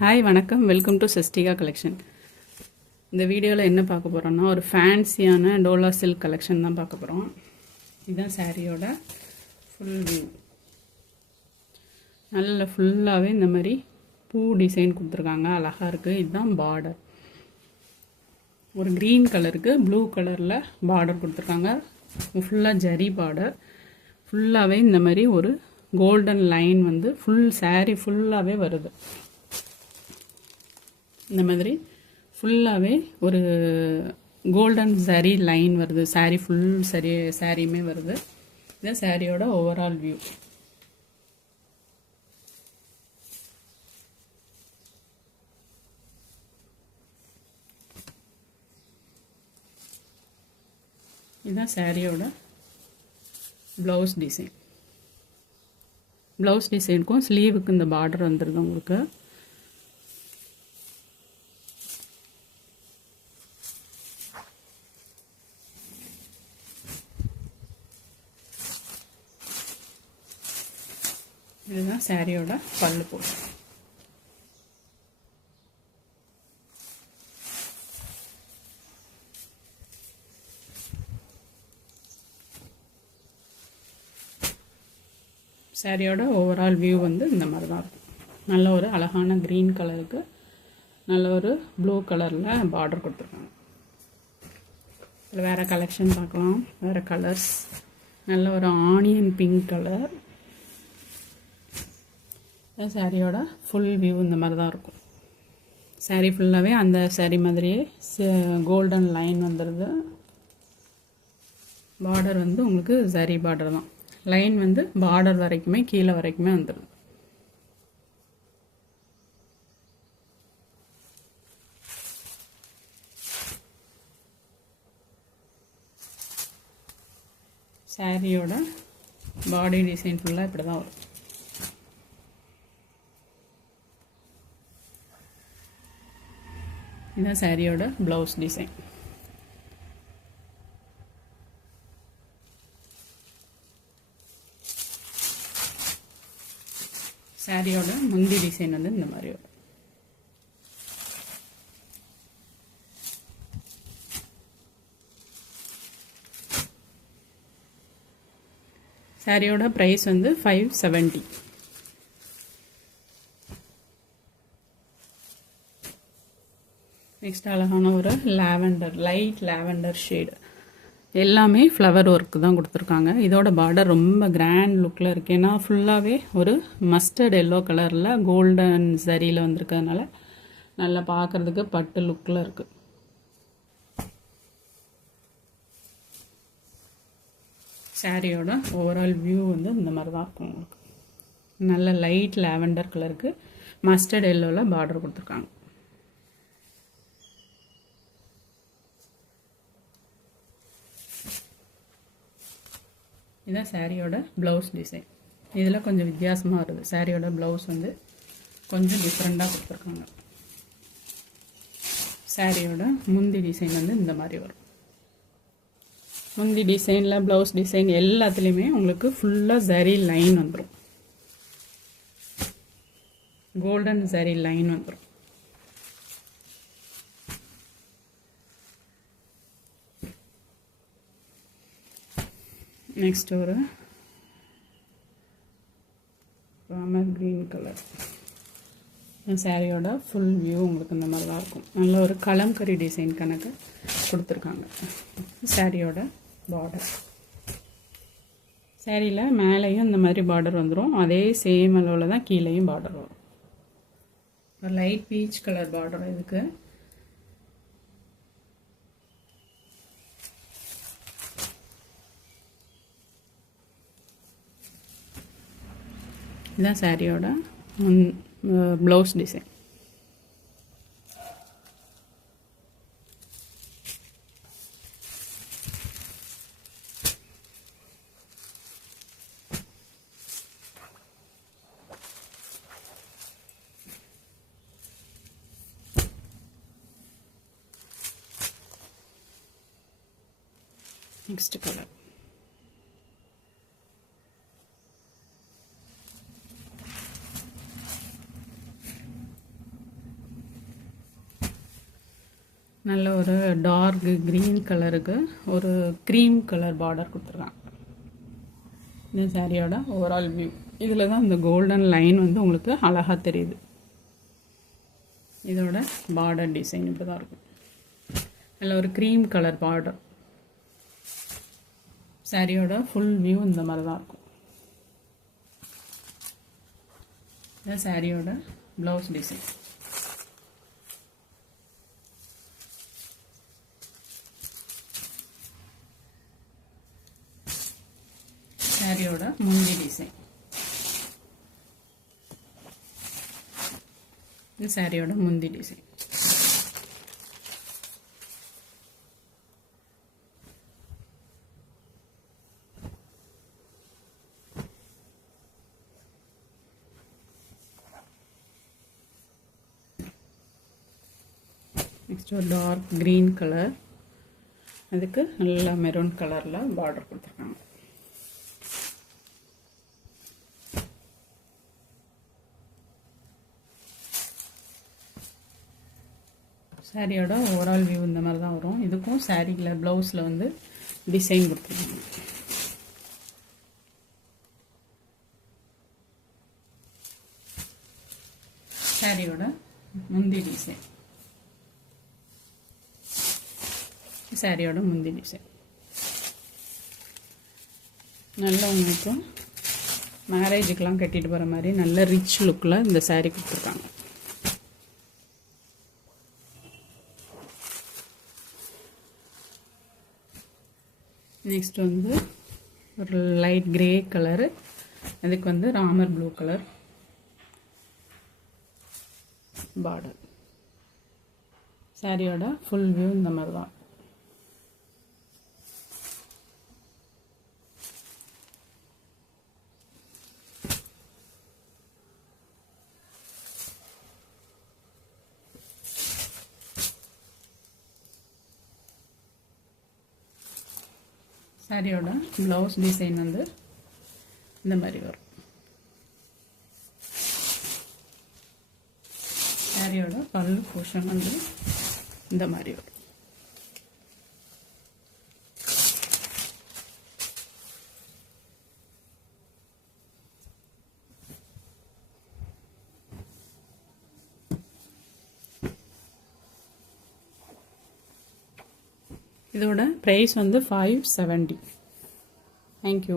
Hi வணக்கம், welcome to Sastika collection. இந்த வீடியோவில் என்ன பார்க்க போகிறோன்னா, ஒரு ஃபேன்சியான டோலா சில்க் கலெக்ஷன் தான் பார்க்க போகிறோம். இதுதான் சாரியோட ஃபுல் வியூ. நல்ல ஃபுல்லாகவே இந்த மாதிரி பூ டிசைன் கொடுத்துருக்காங்க, அழகாக இருக்குது. இதுதான் பார்டர். ஒரு க்ரீன் கலருக்கு ப்ளூ கலரில் பார்டர் கொடுத்துருக்காங்க. ஃபுல்லாக ஜரி பார்டர். ஃபுல்லாகவே இந்த மாதிரி ஒரு கோல்டன் லைன் வந்து ஃபுல் சாரீ ஃபுல்லாகவே வருது. இந்த மாதிரி ஃபுல்லாகவே ஒரு கோல்டன் சாரீ லைன் வருது. சாரீ ஃபுல் சாரியுமே வருது. இதுதான் சாரியோட ஓவரால் வியூ. இதுதான் சாரியோட ப்ளவுஸ் டிசைன். ப்ளவுஸ் டிசைனுக்கும் ஸ்லீவுக்கு இந்த பார்டர் வந்துடுது உங்களுக்கு. இதுதான் சாரியோட பல்லு போட்டு. சாரியோட ஓவரால் வியூ வந்து இந்த மாதிரி தான் இருக்கும். நல்ல ஒரு அழகான க்ரீன் கலருக்கு நல்ல ஒரு ப்ளூ கலரில் பார்டர் கொடுத்துருக்காங்க. இதில் வேறு கலெக்ஷன் பார்க்கலாம், வேறு கலர்ஸ். நல்ல ஒரு ஆனியன் பிங்க் கலர். சாரியோட ஃபுல் வியூ இந்த மாதிரி தான் இருக்கும். சாரீ ஃபுல்லாகவே அந்த சாரீ மாதிரியே கோல்டன் லைன் வந்துடுது. பார்டர் வந்து உங்களுக்கு சரி பார்டர் தான். லைன் வந்து பார்டர் வரைக்குமே கீழே வரைக்குமே வந்துடும். சாரியோட பாடி டிசைன் ஃபுல்லாக இப்படி தான் வரும். இதுதான் சாரியோட ப்ளவுஸ் டிசைன். சாரியோட முந்தி டிசைன் வந்து இந்த மாதிரி வரும். சாரியோட ப்ரைஸ் வந்து 570. நெக்ஸ்ட் அழகான ஒரு லாவெண்டர், லைட் லாவெண்டர் ஷேடு. எல்லாமே ஃப்ளவர் ஒர்க்கு தான் கொடுத்துருக்காங்க. இதோட பார்டர் ரொம்ப கிராண்ட் லுக்கில் இருக்குது. ஏன்னா ஃபுல்லாகவே ஒரு மஸ்டர்ட் எல்லோ கலரில் கோல்டன் சரியில் வந்திருக்கிறதுனால நல்லா பார்க்குறதுக்கு பட்டு லுக்கில் இருக்குது. சாரியோட ஓவரால் வியூ வந்து இந்த மாதிரி தான் இருக்கும் உங்களுக்கு. நல்ல லைட் லாவெண்டர் கலருக்கு மஸ்டர்ட் எல்லோவில் பார்டர் கொடுத்துருக்காங்க. இதுதான் சாரியோட ப்ளவுஸ் டிசைன். இதில் கொஞ்சம் வித்தியாசமாக வருது. சாரியோட ப்ளவுஸ் வந்து கொஞ்சம் டிஃப்ரெண்ட்டாக கொடுத்துருக்காங்க. சாரியோட முந்தி டிசைன் வந்து இந்த மாதிரி வரும். முந்தி டிசைனில் ப்ளவுஸ் டிசைன் எல்லாத்துலேயுமே உங்களுக்கு ஃபுல்லாக சரி லைன் வந்துடும். கோல்டன் சரி லைன் வந்துடும். நெக்ஸ்ட் ஒரு ராமர் க்ரீன் கலர். சாரியோட ஃபுல் வியூ உங்களுக்கு இந்த மாதிரி தான் இருக்கும். நல்ல ஒரு கலம்கரி டிசைன் கணக்கு கொடுத்துருக்காங்க. சாரியோட பார்டர். சாரியில் மேலேயும் இந்த மாதிரி பார்டர் வந்துடும். அதே சேம் அளவில் தான் கீழேயும் பார்டர் வரும். ஒரு லைட் பீச் கலர் பார்டர் இதுக்கு. இதுதான் சாரியோட ப்ளவுஸ் டிசைன். Next colour. நல்ல ஒரு டார்க் க்ரீன் கலருக்கு ஒரு க்ரீம் கலர் பார்டர் கொடுத்துருக்காங்க. இந்த சாரியோட ஓவரால் வியூ. இதில் தான் இந்த கோல்டன் லைன் வந்து உங்களுக்கு அழகாக தெரியுது. இதோட பார்டர் டிசைன் இப்படி தான் இருக்கும். நல்ல ஒரு க்ரீம் கலர் பார்டர். சாரியோட ஃபுல் வியூ இந்த மாதிரி தான் இருக்கும். இந்த சாரியோட ப்ளவுஸ் டிசைன். சாரியோட முந்தி டிசைன். இந்த சாரியோட முந்தி டிசைன். நெக்ஸ்ட் ஒரு டார்க் க்ரீன் கலர், அதுக்கு நல்லா மெரூன் கலரில் பார்டர் கொடுத்துருக்காங்க. சாரியோட ஓவரால் வியூ இந்த மாதிரி தான் வரும். இதுக்கும் சாரியில் ப்ளவுஸில் வந்து டிசைன் கொடுத்துருக்காங்க. சாரியோட முந்தி டிசைன். சாரியோட முந்தி டிசைன் நல்லா உங்களுக்கு மேரேஜுக்கெலாம் கட்டிட்டு போகிற மாதிரி நல்ல ரிச் லுக்கில் இந்த சாரீ கொடுத்துருக்காங்க. நெக்ஸ்ட் வந்து ஒரு லைட் கிரே கலரு, அதுக்கு வந்து ராமர் ப்ளூ கலர் பார்டர். சாரியோட ஃபுல் வியூ இந்த மாதிரி தான். சாரியோட ப்ளவுஸ் டிசைன் வந்து இந்த மாதிரி வரும். சாரியோட பல்லு போர்ஷன் வந்து இந்த மாதிரி வரும். இதோட ப்ரைஸ் வந்து 570. தேங்க்யூ.